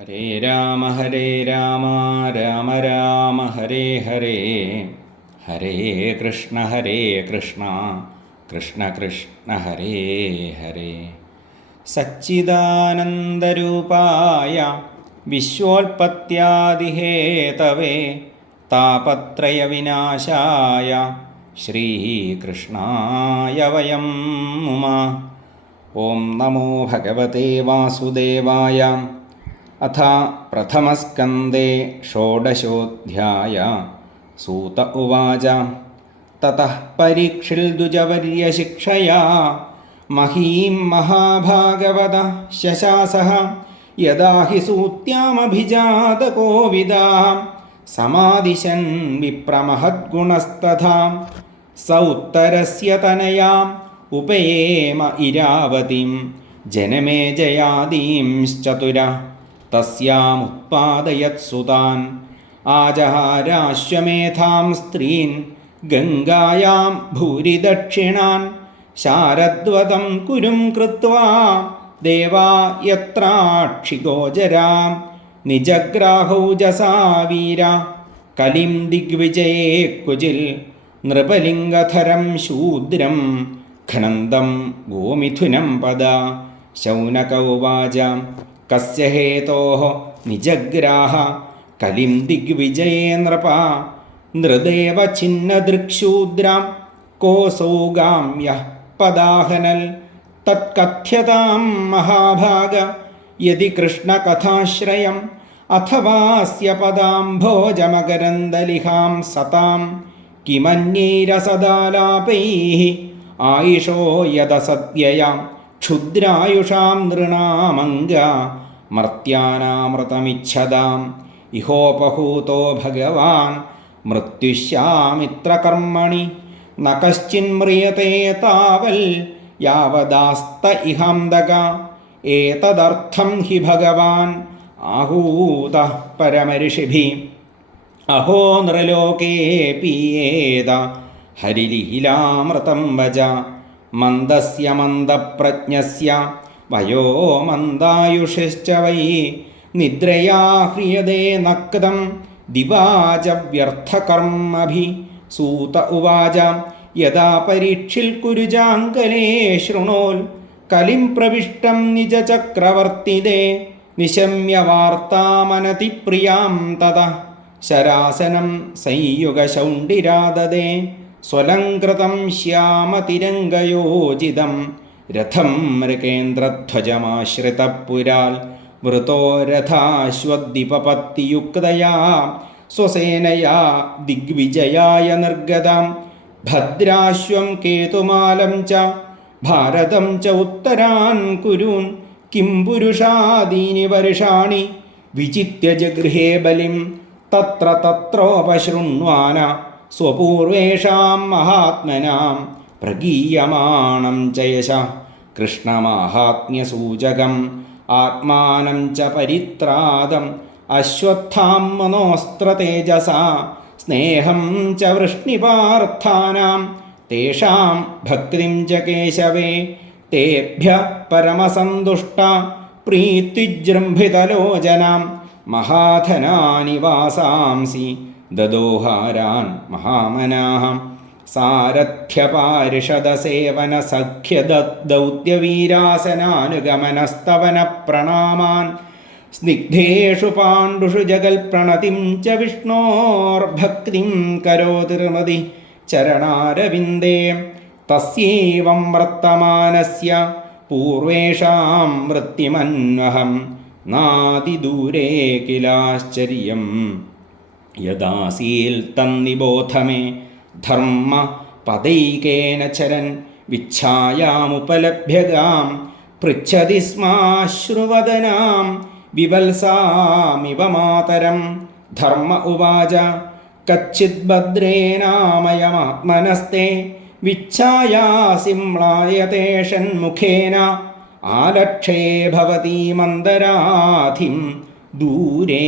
ഹരേ രാമ രാമ രാമ ഹരേ ഹരേ, ഹരേ കൃഷ്ണ കൃഷ്ണ കൃഷ്ണ ഹരേ ഹരേ. സച്ചിദാനന്ദരൂപായ വിശ്വോൽപത്യാദിഹേതവേ താപത്രയവിനാശായ ശ്രീകൃഷ്ണായ വയം നുമഃ. ഓം നമോ ഭഗവതേ വാസുദേവായ. അഥ പ്രഥമസ്കന്ധേ ഷോഡശോऽധ്യായः. സൂത ഉവാച തതഃ പരീക്ഷിൽദ്വിജവർയശിക്ഷയാ മഹീം മഹാഭാഗവതഃ ശശാസഃ യദാ ഹി സൂത്യാമഭിജാതകോവിദാഃ സമാദിശൻ വിപ്രമഹദ്ഗുണസ്തഥാ സ ഉത്തരസ്യ തനയാം ഉപയേമ ഇരാവതിം ജനമേജയാദീംശ്ചതുര തസ്യാമുത്പാദയത്സുതാൻ ആജഹാരാശ്വമേധാം സ്ത്രീൻ ഗംഗായാം ഭൂരിദക്ഷിണാൻ ശാരദ്വതം കുരും കൃത്വാ ദേവാ യത്രാക്ഷിഗോചരാം നിജഗ്രാഹൗജസാ വീര കലിം ദിഗ്വിജയേ കുജിൽ നൃപലിംഗധരം ശൂദ്രം ഘ്നന്തം ഗോമിഥുനം പദ. ശൗനക ഉവാച കസ്യ ഹേതോഃ നിജഗ്രാഹ കലിം ദിഗ്വിജയേ നൃപ നൃദേവ ഛിന്നദൃക്ശൂദ്രാം കോസൗഗാമ്യഃ പദാഹനൽ തത്കഥ്യതാം മഹാഭാഗ യദി കൃഷ്ണകഥാശ്രയം അഥവാസ്യ പദാംഭോജമകരന്ദലിഹാം സതാം കിമന്യൈരസദാലാപൈഃ ആയിഷോ യദസദ്യയാം ക്ഷുദ്രായുഷാം നൃണാമംഗ മർത്യാനാമൃതമിച്ഛതാം ഇഹോപഹൂതോ ഭഗവാൻ മൃത്യുശ്യാമിത്ര കർമ്മണി ന കശ്ചിന്മ്രിയത്തെ താവൽ യാവദാസ്ത ഇഹാന്തക ഏതദർത്ഥം ഹി ഭഗവാൻ ആഹൂതഃ പരമഋഷിഭിः അഹോ നൃലോകേ പീയേത ഹരിലിഹിലാമൃതം വച മന്ദസ്യ മന്ദപ്രജ്ഞസ്യ വയോ മന്ദായുഷിശ്ച വൈ നിദ്രയാ ഹ്രിയതേ നക്തം ദിവാച വ്യർത്ഥകർമ്മഭിः. സൂത ഉവാച യദാ പരീക്ഷിൽ കുരുജാങ്കലേ ശൃണോൽ കലിം പ്രവിഷ്ടം നിജചക്രവർത്തിതേ നിശമ്യ വാർത്താമനതിപ്രിയാം തതഃ ശരാസനം സംയുഗശൗണ്ഡിരാദദേ സ്വലംകൃതം ശ്യാമതിരംഗയോജിതം രഥം മൃഗേന്ദ്രധ്വജമാശ്രിതപുരാൽ വൃതോ രഥാശ്വദ്ദിപപത്തിയുക്തയാ സ്വസേനയാ ദിഗ്വിജയായ നിർഗതാം ഭദ്രാശ്വം കേതുമാലം ച ഭാരതം ച ഉത്തരാൻ കുരൂൻ കിം പുരുഷാദീനി വർഷാണി വിചിത്യ ജഗൃഹേ ബലിം തത്ര തത്രോപശൃണ്വാന സ്വപൂർവേഷാം മഹാത്മനാം പ്രഗീയമാണം ച യശഃ കൃഷ്ണമാഹാത്മ്യസൂചകം ആത്മാനം ച പരിത്രാദം അശ്വത്ഥാം മനോസ്ത്രതേജസാ സ്നേഹം ച വൃഷ്ണിപാർത്ഥാനാം തേഷാം ഭക്തിം ച കേശവേ തേഭ്യഃ പരമസന്തുഷ്ട പ്രീതിജൃംഭിതലോചനാം മഹാധനാനി വാസാംസി ദദോഹാരാൻ മഹാമനാഃ. സാരഥ്യപാരിഷദസേവന സഖ്യദൗത്യവീരാസനാനുഗമനസ്തവന പ്രണാമാൻ സ്നിഗ്ധേഷു പാണ്ഡുഷു ജഗൽപ്രണതിം ച വിഷ്ണോർഭക്തിം കരോതിർമതി ചരണാരവിന്ദേ. തസ്യൈവം വർത്തമാനസ്യ പൂർവേഷാം വൃത്തിമന്വഹം നാതിദൂരേ കിലാശ്ചര്യം യദാസീൽ തന്നിബോധ മേ ധർമ്മ പദൈകേന ചരൻ വിച്ഛായാമുപലഭ്യഗാം പൃച്ഛതി സ്മാശ്രുവദനാം വിവത്സാമിവ മാതരം. ധർമ്മ ഉവാച കച്ചിത് ഭദ്രേനാമയമാത്മനസ്തേ വിച്ഛായാസിംളായതേ ഷൺമുഖേന ആലക്ഷേ ഭവതി മന്ദരാധിം ദൂരേ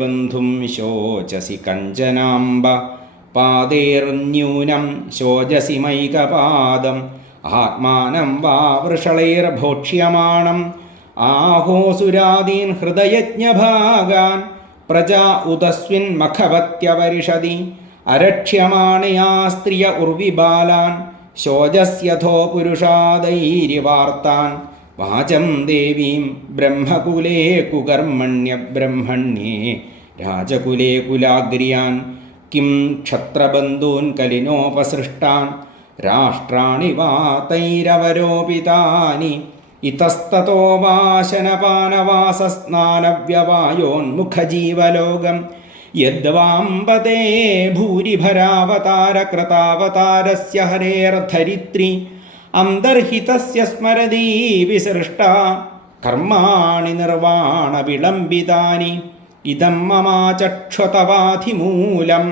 ബന്ധും ശോചസി കഞ്ചനാംബ പാദേർന്യൂനം ശോചസി മൈകപാദം ആത്മാനം വാ വൃഷളൈർഭോക്ഷ്യമാണം ആഹോസുരാദീൻ ഹൃദയജ്ഞഭാഗാൻ പ്രജാ ഉതസ്വിന്മഖവത്യവരിഷതി അരക്ഷ്യമാണയാ സ്ത്രിയ ഉർവിബാലാൻ ശോചസ്യഥോ പുരുഷാദൈര്യവാർത്താൻ വാചം ദേവീം ബ്രഹ്മകുലേ കുകർമ്മണ്യബ്രഹ്മണ്യേ രാജകുലേ കുലാഗ്രിയാൻ കിം ക്ഷത്രബന്ധൂൻ കലിനോപസൃഷ്ടാൻ രാഷ്ട്രാണി വാ തൈരവരോപിതാനി ഇതസ്തതോ വാശനപാനവാസസ്നാനവ്യവായോന്മുഖജീവലോകം യദ്വാംബതേ ഭൂരിഭരാവതാരകൃതാവതാരസ്യ ഹരേർധരിത്രി അന്തർഹിതസ്യ സ്മരതി വിസൃഷ്ട കർമാണി nirvana വിളംബിതാനി ഇദം മമാചക്ഷതവാധിമൂലം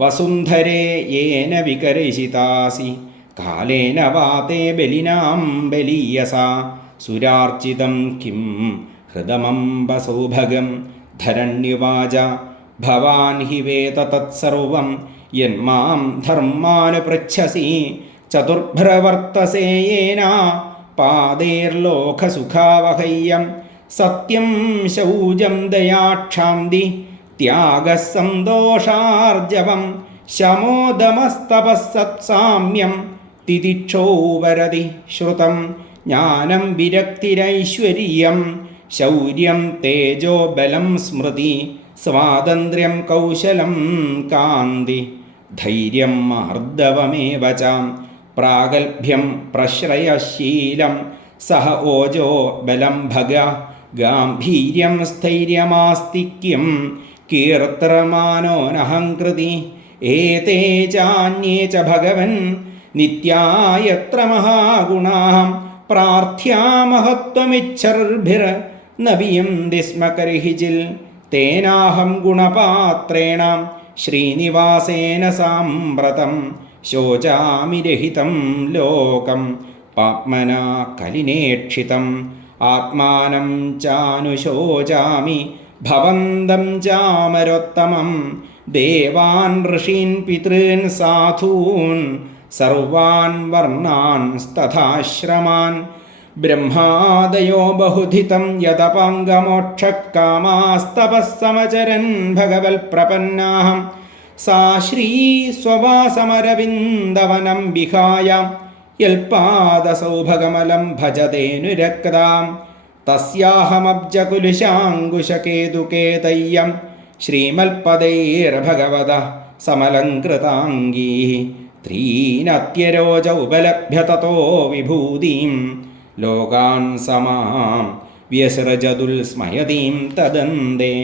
വസുന്ധരേ യേന വികർഷിതാസി Kalena വാതേ ബലിനാം ബലീയസ സുരാർച്ചിതം Kim ഹൃദമംബ സൗഭഗം ധരണ്യുവാച Bhawan he വേദ തത്സർവം യന്മാം ധർമാനുപൃച്ഛസി ചതുർഭ്രവർത്തസേ യേന പാതൈർലോകസുഖാവഹയ്യം സത്യം ശൗചം ദയാക്ഷാന്തി ത്യാഗഃ സന്തോഷാർജവം ശമോദമസ്തപസ്സത്സാമ്യം തിതിക്ഷോവരതി ശ്രുതം ജ്ഞാനം വിരക്തിരൈശ്വര്യം ശൗര്യം തേജോ ബലം സ്മൃതി സ്വാതന്ത്ര്യം കൗശലം കാന്തി ധൈര്യം മാർദ്ദവമേവ ച പ്രാഗൽഭ്യം പ്രശ്രയശീലം സഹ ഓജോ ബലം ഭഗ ഗാംഭീര്യം സ്ഥൈര്യമാസ്തിക്യം കീർത്തമാനോനഹംകൃതി ഏതേ ചാന്യേ ച ഭഗവൻ നിത്യായത്ര മഹാഗുണാഃ പ്രാർത്ഥ്യാമഹത്വമിച്ഛർഭിർ നവിയന്തി സ്മ കർഹിചിൽ തേനാഹം ഗുണപാത്രേണ ശ്രീനിവാസേന സാമ്പ്രതം ശോചാമി രഹിതം ലോകം പാപ്മനാ കലിനേക്ഷിതം ആത്മാനം ചാനുശോചാമി ഭവന്തം ചാമരോത്തമം ദേവാൻ ഋഷീൻ പിതॄൻ സാധൂൻ സർവാൻ വർണ്ണാൻ തഥാശ്രമാൻ ബ്രഹ്മാദയോ ബഹുധിതം യതപാംഗമോക്ഷകാമാസ്തപസ്സമചരൻ ഭഗവൽ പ്രപന്നാഹം സാ ശ്രീ സ്വവാസമരവിന്ദവനം വിഹായ യൽപാദസൗഭഗമലം ഭജതേനുരക്താം തസ്യാഹമബ്ജകുലുശാങ്കുശകേതുകേതയ്യം ശ്രീമൽപദൈർഭഗവത സമലങ്കൃതാംഗീ ത്രീനത്യരോച ഉപലഭ്യ തതോ വിഭൂതിം ലോകാൻ സമാം വ്യസൃജതുൽ സ്മയതീം തദന്തേ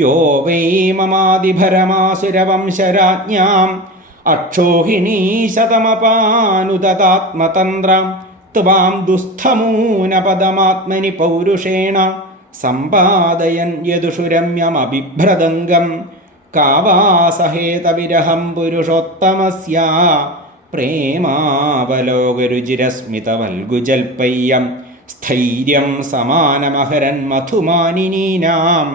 യോ വൈ മമാദിഭരമാസുരവംശരാജ്ഞാം അക്ഷോഹിണീശതമപാനുദതാത്മതന്ത്ര ത്വാം ദുസ്ഥമൂനപദമാത്മനി പൗരുഷേണ സമ്പാദയൻ യദുഷു രമ്യമഭിഭ്രദംഗം കാവാസഹേതവിരഹം പുരുഷോത്തമസ്യ പ്രേമാവലോകരുചിരസ്മിതവൽഗുജൽപയ്യം സ്ഥൈര്യം സമാനമഹരൻ മധുമാനിനീനാം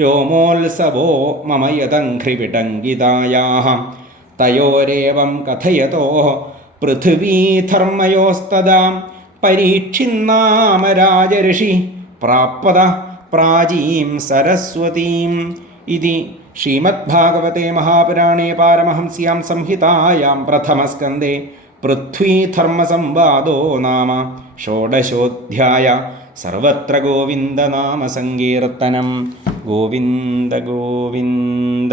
രോമോത്സവോ മമ യദംഘ്രിവിടങ്കിതായാഃ തയോരേവം കഥയതോ പൃഥിവീധർമ്മയോസ്തദാ പരീക്ഷിന്നാമ രാജഋഷി പ്രാപ്ത പ്രാചീം സരസ്വതീം ഇതി ശ്രീമദ്ഭാഗവതേ മഹാപുരാണേ പാരമഹംസ്യാം സംഹിതായാം പ്രഥമസ്കന്ധേ പൃഥ്വീധർമ്മസംവാദോ നാമ ഷോഡശോऽധ്യായ സർവത്ര ഗോവിന്ദനാമസങ്കീർത്തനം ഗോവിന്ദ ഗോവിന്ദ.